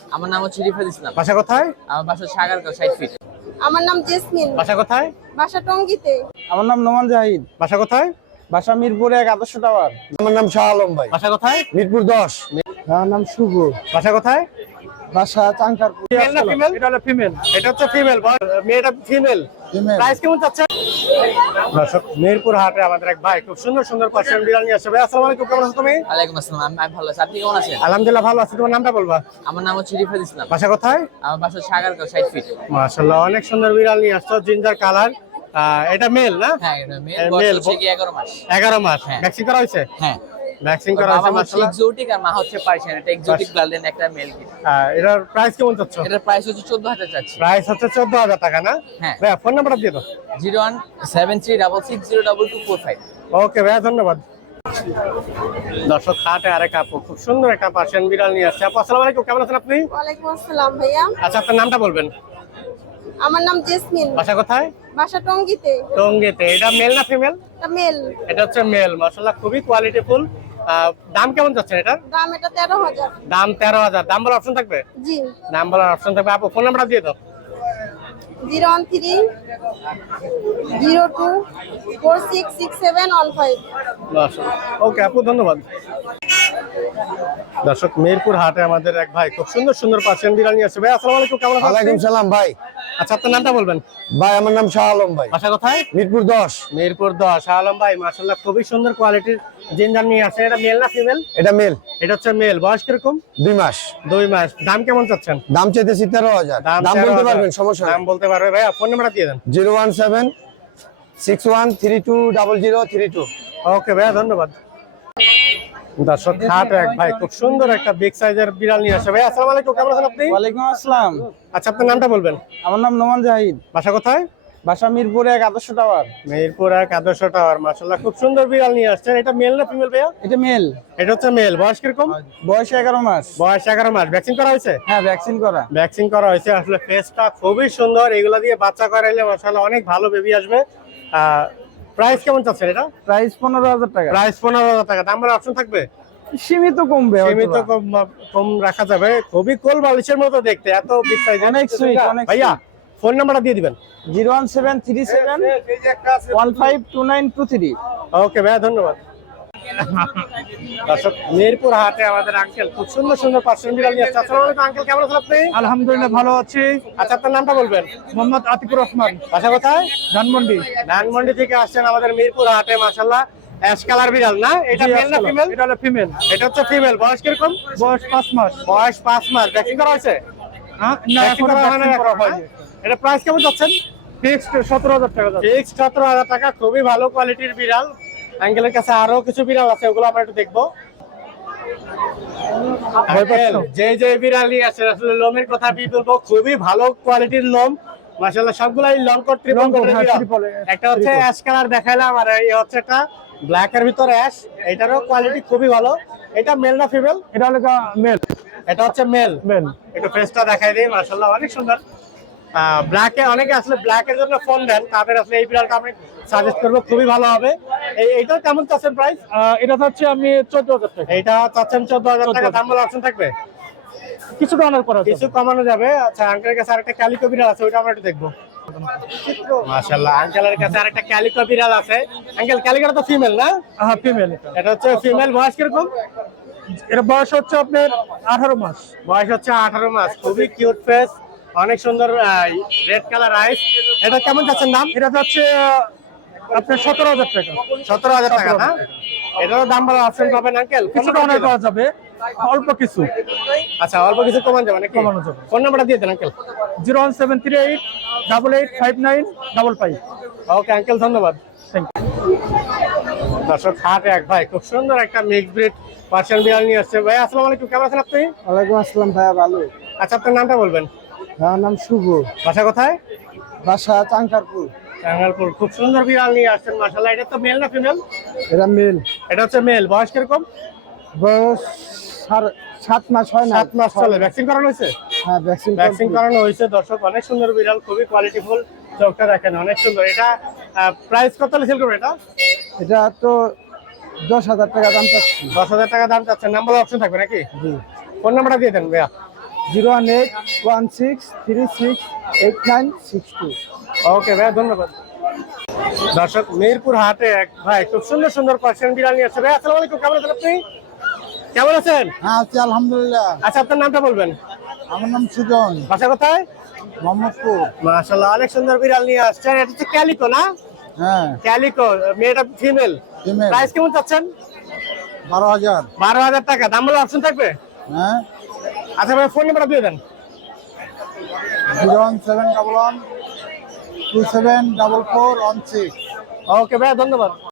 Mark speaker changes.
Speaker 1: আমার নাম হচ্ছে রিফাত ইসলাম।
Speaker 2: বাসা কোথায়?
Speaker 1: আমার বাসা সাগারগাঁও 60 ফিট।
Speaker 3: আমার নাম জেসমিন।
Speaker 2: বাসা কোথায়?
Speaker 3: বাসা টঙ্গীতে।
Speaker 4: আমার নাম নোমান জাহিদ।
Speaker 2: বাসা কোথায়?
Speaker 4: বাসা মিরপুর 1 আদর্শ টাওয়ার।
Speaker 5: আমার নাম শাহ আলম ভাই,
Speaker 2: বাসা কোথায়?
Speaker 5: মিরপুর 10।
Speaker 4: আমার নাম শুভ।
Speaker 2: বাসা কোথায়?
Speaker 4: বাসা চাঙ্কারপুর।
Speaker 2: মেল না ফিমেল?
Speaker 4: এটা হলো ফিমেল।
Speaker 2: এটা হচ্ছে ফিমেল, মেয়েটা ফিমেল। প্রাইস কেমন যাচ্ছে? দর্শক, মিরপুর হাটে আমাদের এক ভাই খুব সুন্দর সুন্দর পার্সিয়ান বিড়াল নিয়ে আসছে। ভাই আসসালামু আলাইকুম, কেমন আছো তুমি?
Speaker 1: ওয়ালাইকুম আসসালাম। আমি ভালো আছি। আপনি কেমন আছেন?
Speaker 2: আলহামদুলিল্লাহ ভালো আছি। তোমার নামটা বলবা?
Speaker 1: আমার নাম হচ্ছে রিফাত ইসলাম।
Speaker 2: বাসা কোথায়?
Speaker 1: আমার বাসা সাগারগাঁও 60 ফিট।
Speaker 2: মাশাআল্লাহ, অনেক সুন্দর বিড়াল নিয়ে আসছো, জিঞ্জার কালার। এটা মেল না?
Speaker 1: হ্যাঁ, এটা মেল।
Speaker 2: মেল।
Speaker 1: বয়স হচ্ছে কি 11 মাস।
Speaker 2: 11 মাস।
Speaker 1: হ্যাঁ।
Speaker 2: ভ্যাকসিন করা হয়েছে?
Speaker 1: হ্যাঁ।
Speaker 2: ভ্যাকসিন করা হয়েছে
Speaker 1: বাবা হচ্ছে
Speaker 2: মাশাআল্লাহ।
Speaker 1: এক্সোটিক আর মা হচ্ছে পার্সিয়ান। এটা এক্সোটিক গার্ডেন একটা মেল কি।
Speaker 2: এটার প্রাইস কেমন চাচ্ছ?
Speaker 1: এটার প্রাইস হচ্ছে 14000 চাচ্ছি।
Speaker 2: প্রাইস হচ্ছে 14000 টাকা না?
Speaker 1: হ্যাঁ।
Speaker 2: ভাই ফোন নাম্বারটা দিয়ে দাও।
Speaker 1: 01736602245।
Speaker 2: ওকে ভাইয়া, ধন্যবাদ। দর্শক, হাটে আরেক আপু খুব সুন্দর একটা পার্সিয়ান বিড়াল নিয়ে আসছে। আপু আসসালামু আলাইকুম, কেমন আছেন আপনি?
Speaker 3: ওয়ালাইকুম আসসালাম ভাইয়া।
Speaker 2: আচ্ছা, আপনার নামটা বলবেন?
Speaker 3: আমার নাম জেসমিন।
Speaker 2: বাসা কোথায়?
Speaker 3: বাসা টঙ্গীতে।
Speaker 2: টঙ্গীতে। এটা মেল না ফিমেল?
Speaker 3: এটা মেল।
Speaker 2: এটা হচ্ছে মেল। মাশাআল্লাহ, খুবই কোয়ালিটিফুল। দাম কেমন যাচ্ছে এটার?
Speaker 3: দাম এটা 13000।
Speaker 2: দাম 13000। দাম বলার অপশন থাকবে?
Speaker 3: জি।
Speaker 2: দাম বলার অপশন থাকবে। আপু ফোন নাম্বারটা দিয়ে দাও।
Speaker 3: 01302466715।
Speaker 2: ওকে আপু, ধন্যবাদ। দর্শক, মিরপুর হাটে আমাদের এক ভাই খুব সুন্দর সুন্দর পার্সিয়ান বিড়াল নিয়ে আসছে। ভাই আসসালামু আলাইকুম, কেমন আছেন?
Speaker 5: ওয়ালাইকুম সালাম ভাই।
Speaker 2: আচ্ছা, আপনার নামটা বলবেন?
Speaker 5: ভাই আমার নাম শাহ আলম ভাই,
Speaker 2: বাসা কোথায়?
Speaker 5: মিরপুর 10।
Speaker 2: মিরপুর 10। আলম ভাই মাশাআল্লাহ খুবই সুন্দর কোয়ালিটির জিঞ্জার নিয়ে আসে। এটা মেল না ফিমেল?
Speaker 5: এটা মেল।
Speaker 2: এটা হচ্ছে মেল। বয়স কিরকম?
Speaker 5: 2 মাস।
Speaker 2: 2 মাস। দাম কেমন চাচ্ছেন?
Speaker 5: দাম চাইতেছি 13000। দাম বলতে
Speaker 2: 13,000
Speaker 5: পারবেন? সমস্যা
Speaker 2: দাম
Speaker 5: নেই।
Speaker 2: বলতে পারবে। ভাই ফোন নাম্বারটা দিয়ে দেন।
Speaker 5: 01761320032।
Speaker 2: ওকে ভাইয়া, ধন্যবাদ। দর্শক, হাট এক ভাই খুব সুন্দর একটা বিগ সাইজের বিড়াল নিয়ে আসে। ভাই আসসালামু আলাইকুম, কেমন আছেন আপনি?
Speaker 4: ওয়ালাইকুম আসসালাম।
Speaker 2: আচ্ছা, আপনার নামটা বলবেন?
Speaker 4: আমার নাম নোমান জাহিদ।
Speaker 2: বাসা কোথায়?
Speaker 4: বাসা মিরপুর 1 আদর্শ টাওয়ার।
Speaker 2: মিরপুর 1 আদর্শ টাওয়ার। মাশাআল্লাহ, খুব সুন্দর বিড়াল নিয়ে আসছেন। এটা মেল না ফিমেল ভাইয়া?
Speaker 4: এটা মেল।
Speaker 2: এটা হচ্ছে মেল। বয়স কিরকম?
Speaker 4: বয়স 11 মাস।
Speaker 2: বয়স 11 মাস। ভ্যাকসিন করা হয়েছে?
Speaker 4: হ্যাঁ, ভ্যাকসিন করা।
Speaker 2: ভ্যাকসিন করা হয়েছে। আসলে ফেসটা খুবই সুন্দর। এগুলা দিয়ে বাচ্চা করাইলে মাশাআল্লাহ অনেক ভালো বেবি আসবে। প্রাইস কেমন চাচ্ছেন এটা?
Speaker 4: প্রাইস 15000 টাকা।
Speaker 2: প্রাইস 15000 টাকা। দাম বলার অপশন থাকবে?
Speaker 4: সীমিত কমবে।
Speaker 2: সীমিত কম রাখা যাবে। খুবই কোল বালিশের মতো দেখতে, এত বিগ সাইজ।
Speaker 4: অনেক সুইট, অনেক
Speaker 2: ভাইয়া ফোন নাম্বারটা দিয়ে দিবেন।
Speaker 4: 01737152923।
Speaker 2: ওকে ভাইয়া, ধন্যবাদ। দর্শক, মিরপুর হাটে আমাদের আঙ্কেল খুব সুন্দর সুন্দর পার্সিয়ান বিড়াল নিয়ে আসছে। আসসালামু আলাইকুম আঙ্কেল, কেমন আছেন আপনি?
Speaker 4: আলহামদুলিল্লাহ ভালো আছি।
Speaker 2: আচ্ছা, আপনার নামটা বলবেন?
Speaker 4: মোহাম্মদ আতিকুর রহমান,
Speaker 2: বাসা কোথায়?
Speaker 4: ধানমন্ডি।
Speaker 2: ধানমন্ডি থেকে আসছেন আমাদের মিরপুর হাটে। মাশাআল্লাহ, অ্যাশ কালার বিড়াল না? এটা মেল না ফিমেল?
Speaker 4: এটা হলো ফিমেল।
Speaker 2: এটা হচ্ছে ফিমেল। বয়স কিরকম?
Speaker 4: বয়স 5 মাস।
Speaker 2: বয়স 5 মাস। ভ্যাকসিন করা হয়েছে?
Speaker 4: হ্যাঁ, না
Speaker 2: ভ্যাকসিন
Speaker 4: এখনো
Speaker 2: করা
Speaker 4: ভ্যাকসিন করা হয়নি।
Speaker 2: এটা প্রাইস কেমন যাচ্ছেন?
Speaker 4: ফিক্সড 17000 টাকা যাচ্ছে।
Speaker 2: ফিক্স 17000 টাকা। খুবই ভালো কোয়ালিটির বিড়াল। আঙ্কেলের কাছে আরো কিছু বিড়াল আছে, ওগুলো আমরা একটু দেখবো। আঙ্কেল, যে যে বিড়ালই আছে আসলে লোমের কথা কি বলবো, খুবই ভালো কোয়ালিটির লোম। মাশাআল্লাহ, সবগুলাই লং কোট ট্রিপল কোটের বিড়াল। একটা হচ্ছে অ্যাশ কালার দেখাইলাম, আর এই হচ্ছে একটা ব্ল্যাক এর ভিতর অ্যাশ। এটারও কোয়ালিটি খুবই ভালো। এটা মেল না ফিমেল?
Speaker 4: এটা হলো মেল।
Speaker 2: এটা হচ্ছে মেল।
Speaker 4: মেল।
Speaker 2: একটু ফেসটা দেখাই দিই। মাশাআল্লাহ, অনেক সুন্দর। ব্ল্যাকে অনেকে আসলে ব্ল্যাকের জন্য ফোন দেন, তাদের আসলে এই বিড়ালটা আমি সাজেস্ট করবো, খুবই ভালো হবে। এইটা কেমন চাচ্ছেন প্রাইস?
Speaker 4: এটা হচ্ছে আমি 14000 টাকা।
Speaker 2: এইটা চাচ্ছেন 14000 টাকা। দাম বলার অপশন থাকবে?
Speaker 4: কিছুটা অনার করা যাবে।
Speaker 2: কিছু কমানো যাবে। আচ্ছা, আঙ্কেলের কাছে আরেকটা ক্যালিকো বিড়াল আছে, ওইটা আমরা একটু দেখবো। মাশাআল্লাহ, আঙ্কেলের কাছে আরেকটা ক্যালিকো বিড়াল আছে। আঙ্কেল, ক্যালিকোটা তো ফিমেল না?
Speaker 4: হ্যাঁ, ফিমেল।
Speaker 2: এটা হচ্ছে ফিমেল। বয়স কিরকম?
Speaker 4: এর বয়স হচ্ছে আপনার 18 মাস।
Speaker 2: বয়স হচ্ছে 18 মাস। খুবই কিউট ফেস, অনেক সুন্দর রেড কালার আইস। এটা কেমন চাচ্ছেন দাম?
Speaker 4: এটা হচ্ছে আপনার 17000 টাকা।
Speaker 2: 17000 টাকা না? এটারও দাম বলার অপশন পাবেন আঙ্কেল?
Speaker 4: কিছুটা অনার করা যাবে, অল্প কিছু।
Speaker 2: আচ্ছা, অল্প কিছু কমান যাবে নাকি?
Speaker 4: কমানো যাবে।
Speaker 2: ফোন নাম্বারটা দিয়ে দেন আঙ্কেল।
Speaker 4: 01738885955।
Speaker 2: ওকে আঙ্কেল, ধন্যবাদ।
Speaker 4: Thank you.
Speaker 2: দর্শক, হাটে এক ভাই খুব সুন্দর একটা মিক্স ব্রিড পার্সিয়ান বিড়াল নিয়ে আসছে। ভাই আসসালামু আলাইকুম, কেমন আছেন আপনি?
Speaker 4: ওয়ালাইকুম আসসালাম ভাইয়া, ভালো।
Speaker 2: আচ্ছা, আপনার নামটা বলবেন?
Speaker 4: আমার নাম শুভ।
Speaker 2: বাসা কোথায়?
Speaker 4: বাসা চাঙ্কারপুর।
Speaker 2: টাঙ্গাইলপুর। খুব সুন্দর বিড়াল নিয়ে আসছেন মাশাআল্লাহ। এটা তো মেল না ফিমেল?
Speaker 4: এটা মেল।
Speaker 2: এটা হচ্ছে মেল। বয়স কিরকম?
Speaker 4: বয়স 7 মাস হয় না।
Speaker 2: 7 মাস চলে। ভ্যাকসিন করানো হয়েছে?
Speaker 4: হ্যাঁ,
Speaker 2: ভ্যাকসিন করানো হয়েছে। দর্শক, অনেক সুন্দর বিড়াল, খুবই কোয়ালিটিফুল। চোখটা দেখেন, অনেক সুন্দর। এটা প্রাইস কত সেল করবে এটা?
Speaker 4: এটা তো 10000 টাকা দাম চাচ্ছি।
Speaker 2: 10000 টাকা দাম চাচ্ছেন। নাম্বার অপশন থাকবে নাকি?
Speaker 4: জি।
Speaker 2: ফোন নাম্বারটা দিয়ে দেন ভাইয়া।
Speaker 4: 01816368962।
Speaker 2: ওকে ভাই, ধন্যবাদ। দর্শক, মিরপুর হাটে এক ভাই খুব সুন্দর সুন্দর পার্সিয়ান বিড়াল নিয়ে আসছে। ভাই আসসালামু আলাইকুম, কেমন আছেন আপনি? কেমন আছেন?
Speaker 4: হ্যাঁ আছি আলহামদুলিল্লাহ।
Speaker 2: আচ্ছা, আপনার নামটা বলবেন।
Speaker 4: আমার নাম সুজন,
Speaker 2: বাসা কোথায়?
Speaker 4: মোহাম্মদপুর।
Speaker 2: মাশাআল্লাহ, অনেক সুন্দর বিড়াল নিয়ে আসছেন। এটা হচ্ছে ক্যালিকো না?
Speaker 4: হ্যাঁ
Speaker 2: ক্যালিকো, মেয়েটা ফিমেল।
Speaker 4: Female।
Speaker 2: প্রাইস কেমন চাচ্ছেন?
Speaker 4: 12,000।
Speaker 2: 12,000 টাকা। দাম বলে অপশন থাকবে?
Speaker 4: হ্যাঁ
Speaker 2: আচ্ছা ভাই, ফোন নাম্বারটা দিয়ে দেন।
Speaker 4: 01711 274416।
Speaker 2: ওকে ভাই, ধন্যবাদ।